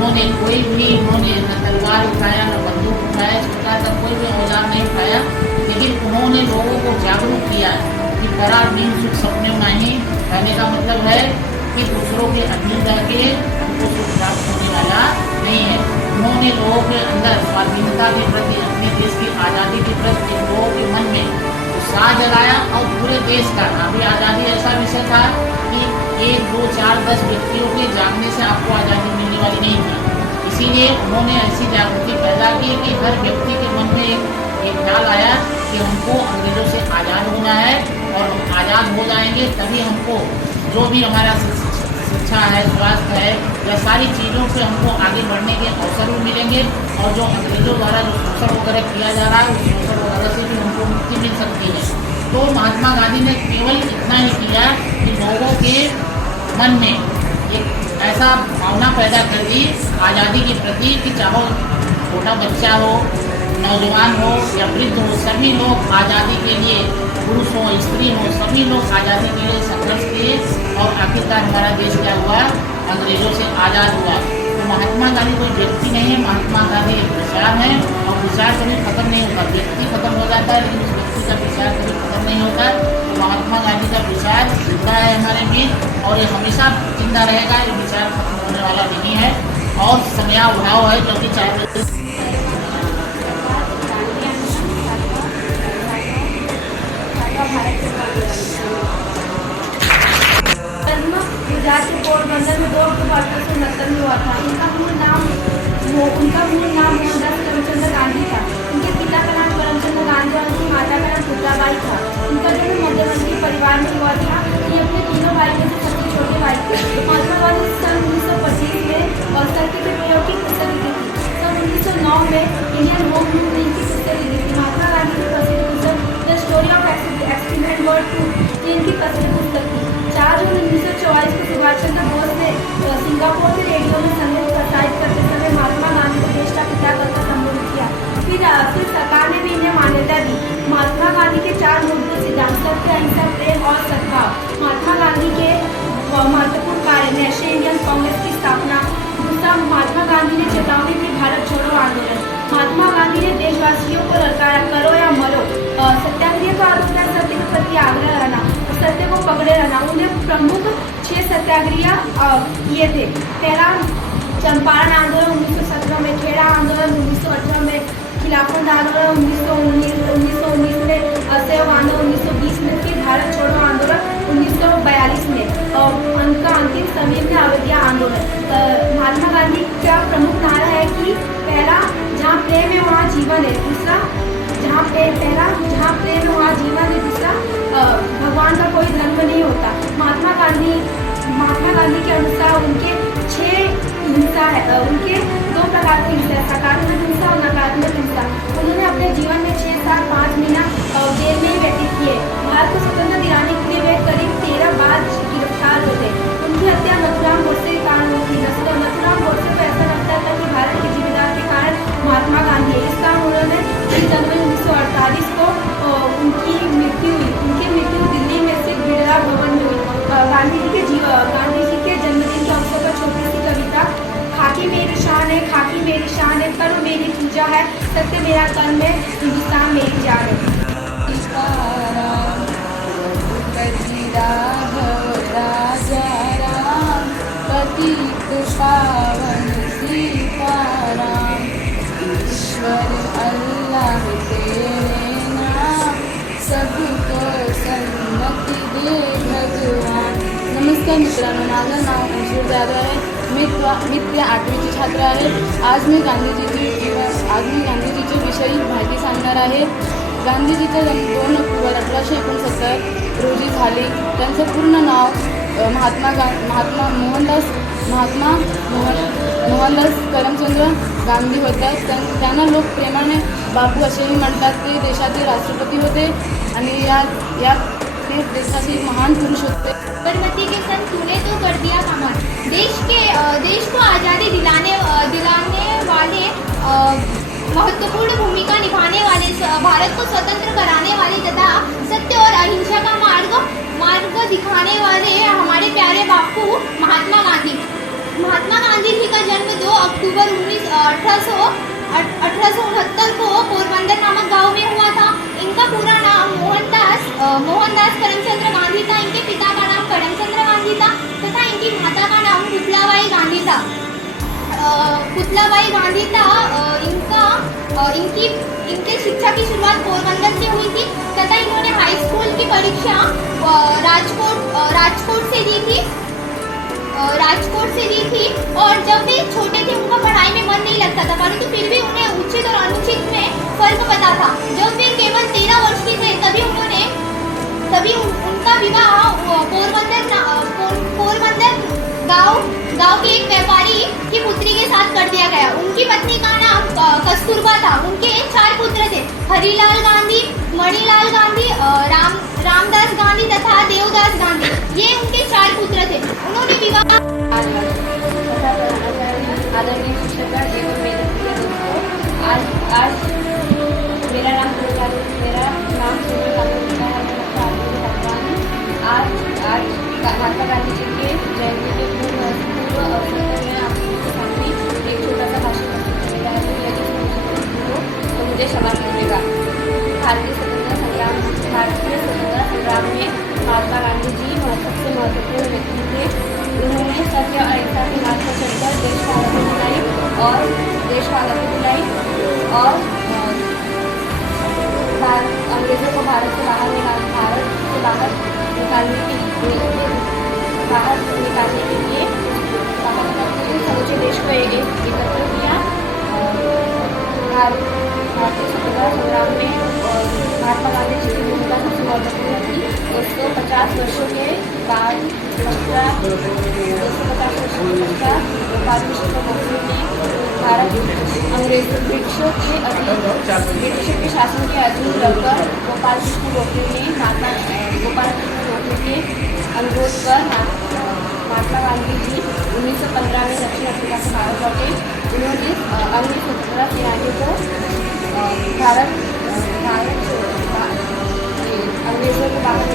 उन्होंने न तलवार उठाया, न बंदूक उठाया, इस प्रकार का कोई भी औजार नहीं उठाया, लेकिन उन्होंने लोगों को जागरूक किया कि परार नींद सुख सपने नहीं। कहने का मतलब है कि दूसरों के अधीन रह के हमको सुख प्राप्त होने वाला नहीं है। उन्होंने लोगों के अंदर स्वाधीनता के प्रति, अपने देश की आज़ादी के प्रति लोगों के मन में उत्साह जगाया और पूरे देश का। अभी आज़ादी ऐसा विषय था कि 1, 2, 4, 10 व्यक्तियों के जागने से आपको आज़ादी मिलने वाली नहीं थी। इसीलिए उन्होंने ऐसी जागृति पैदा की कि हर व्यक्ति के मन में एक ख्याल आया कि हमको अंग्रेजों से आज़ाद होना है, और हम आज़ाद हो जाएंगे तभी हमको जो भी हमारा शिक्षा है, स्वास्थ्य है, या सारी चीज़ों से हमको आगे बढ़ने के अवसर भी मिलेंगे, और जो अंग्रेजों द्वारा जो शोषण वगैरह किया जा रहा है उस शोषण वगैरह से भी हमको मुक्ति मिल सकती है। तो महात्मा गांधी ने केवल इतना ही किया कि लोगों के मन में एक ऐसा भावना पैदा कर दी आज़ादी के प्रति कि चाहो छोटा बच्चा हो, नौजवान हो या वृद्ध हो, सभी लोग आज़ादी के लिए, पुरुष हो स्त्री हो, सभी लोग आज़ादी के लिए संघर्ष किए, और आखिरकार हमारा देश क्या हुआ, अंग्रेजों से आज़ाद हुआ। तो महात्मा गांधी कोई व्यक्ति नहीं है, महात्मा गांधी एक विचार है, और विचार कभी खत्म नहीं होता। व्यक्ति खत्म हो जाता है लेकिन उस व्यक्ति का विचार कभी खत्म नहीं होता। तो महात्मा गांधी का विचार जिंदा है हमारे बीच, और ये हमेशा जिंदा रहेगा। ये विचार खत्म होने वाला नहीं है, और समयाभाव है, क्योंकि 4 बजे गुजरात के पोरबंदर में 2 अक्टूबर 1869 में हुआ था। उनका मूल नाम मोहनदास करमचंद गांधी था। उनके पिता का नाम करमचंद गांधी और उनकी माता का नाम पुतलाबाई था। उनका जन्म मध्यवर्गीय परिवार में हुआ था। ये अपने तीनों भाई में से सबसे छोटे भाई थे। महात्मा गांधी सन 1925 में औषधि के प्रयोग की पुस्तक लिखी थी। सन 1909 में इंडियन होम रूल लीग की पुस्तक लिखी थी। महात्मा गांधी की प्रसिद्ध पुस्तक the story of experiment world 2 इनकी प्रसिद्ध पुस्तक थी। 4 जून 1944 को सुभाष चंद्र बोस ने सिंगापुर के रेडियो में संदेश प्रसारित करते समय महात्मा गांधी को देश का पिता कहकर संबोधित किया। फिर सरकार ने भी इन्हें मान्यता दी। महात्मा गांधी के 4 मूलभूत सिद्धांत सत्य, अहिंसा, प्रेम और सद्भाव। महात्मा गांधी के महत्वपूर्ण कार्य, नेशनल इंडियन कांग्रेस की स्थापना। दूसरा, महात्मा गांधी ने चेतावनी दी भारत छोड़ो आंदोलन। महात्मा गांधी ने देशवासियों को ललकारा, करो या मरो। सत्याग्रह का आरोप है, सत्य के प्रति आग्रह रहना, सत्य को पकड़े रहना। उन्हें प्रमुख 6 सत्याग्रह किए थे। पहला चंपारण आंदोलन 1917 में, खेड़ा आंदोलन 1918 में, खिलाफत आंदोलन 1919 में, असहयोग आंदोलन 1920 में, फिर भारत छोड़ो आंदोलन 1942 में, और उनका अंतिम समय में अयोध्या आंदोलन। महात्मा गांधी का प्रमुख नारा है कि पहला, जहाँ प्रेम है वहाँ जीवन है। दूसरा, जहाँ प्रेम है वहाँ जीवन है। दूसरा, भगवान का कोई धर्म नहीं होता। महात्मा गांधी के अनुसार उनके 6 हिंसा है। उनके 2 प्रकार की हिंसा है, सकारात्मक हिंसा और नकारात्मक हिंसा। उन्होंने अपने जीवन में 6 साल 5 महीना जेल में ही व्यतीत किए। भारत को स्वतंत्र दिलाने के लिए वे करीब 13 बार गिरफ्तार हुए। उनकी हत्या नथुराम गोडसे के कारण हुई थी। नथुराम गोडसे को ऐसा लगता था कि भारत के जिम्मेदार के कारण महात्मा गांधी है। इस कारण उन्होंने 3 जनवरी 1948 को उनकी मृत्यु हुई। उनकी मृत्यु दिल्ली में स्थित बिरला भवन में हुई। गांधी जी के जन्मदिन के अवसर पर छोटी सी कविता। खाकी मेरी शान है, कर्म मेरी पूजा है, सत्य मेरा कर्म है, हिंदुस्तान मेरी जान है। राजा राम पतित पावन सीताराम, ईश्वर अल्लाह तेरे नाम, सबको सन्मति दे भगवान। नमस्कार मित्रांनो, माझं नाव अंशुल जाधव आहे. मी 8वीची छात्र आहे. आज मी गांधीजीचे विषयी माहिती सांगणार आहे. गांधीजीचं जन्म 2 ऑक्टोबर 1869 रोजी झाले. त्यांचं पूर्ण नाव महात्मा मोहनदास करमचंद गांधी होते. त्यांना लोक प्रेमाने बापू असेही म्हणतात. ते देशाचे राष्ट्रपती होते आणि ते देशाचे महान पुरुष होते. गर्भवती के सन तूने तो कर दिया कमाल। देश को आज़ादी दिलाने वाले महत्वपूर्ण भूमिका निभाने वाले, भारत को स्वतंत्र कराने वाले तथा सत्य और अहिंसा का मार्ग दिखाने वाले हमारे प्यारे बापू महात्मा गांधी जी का जन्म 2 1869 को पोरबंदर नामक गांव में हुआ था। इनका पूरा नाम मोहनदास करमचंद्र गांधी था। इनके पिता का नाम करमचंद्र गांधी था तथा इनकी माता का नाम पुतलाबाई गांधी था। पुतलाबाई गांधी था। इनकी शिक्षा की शुरुआत पोरबंदर से हुई थी तथा इन्होंने हाई स्कूल की परीक्षा राजकोट से दी थी। और जब वे छोटे थे उनका पढ़ाई में मन नहीं लगता था, परंतु फिर भी उन्हें उचित और अनुचित में फर्क पता था। जब वे केवल 13 वर्ष के थे तभी उनका विवाह पोरबंदर गांव के एक व्यापारी की पुत्री के साथ कर दिया गया। उनकी पत्नी का नाम कस्तूरबा था। उनके 4 पुत्र थे, हरिलाल गांधी, मणिलाल गांधी, रामदास गांधी तथा देवदास गांधी। ये उनके 4 पुत्र थे। उन्होंने विवाह आदरणीय शिक्षकगण एवं मेरे प्रिय दोस्तों, आज मेरा नाम सूर्यकांत गुप्ता है। आज महात्मा गांधी जी के जयंती के पूर्व अवसर पर मैं आपके सामने एक छोटा सा भाषण प्रस्तुत करने जा रही हूँ। यदि तो मुझे क्षमा कीजिएगा। भारतीय स्वतंत्रता संग्राम में महात्मा गांधी जी सबसे महत्वपूर्ण व्यक्ति थे। उन्होंने सत्य और अहिंसा के मार्ग पर चलकर देश को आज़ादी दिलाई और अंग्रेजों को भारत से बाहर निकालने के लिए समूचे देश को एकत्र किया। भारतीय स्वतंत्रता संग्राम में महात्मा गांधी जी की भूमिका सबसे महत्वपूर्ण थी। 250 वर्षों के बाद गोपाल कृष्ण गोखले ने भारत ब्रिटिशों के शासन के अधीन रहकर गोपाल कृष्ण गोखले के अनुरोध पर महात्मा गांधी जी 1915 में दक्षिण अफ्रीका से भारत लौटे। उन्होंने अन्य स्वतंत्रता सेनानियों को अंग्रेजों को भारत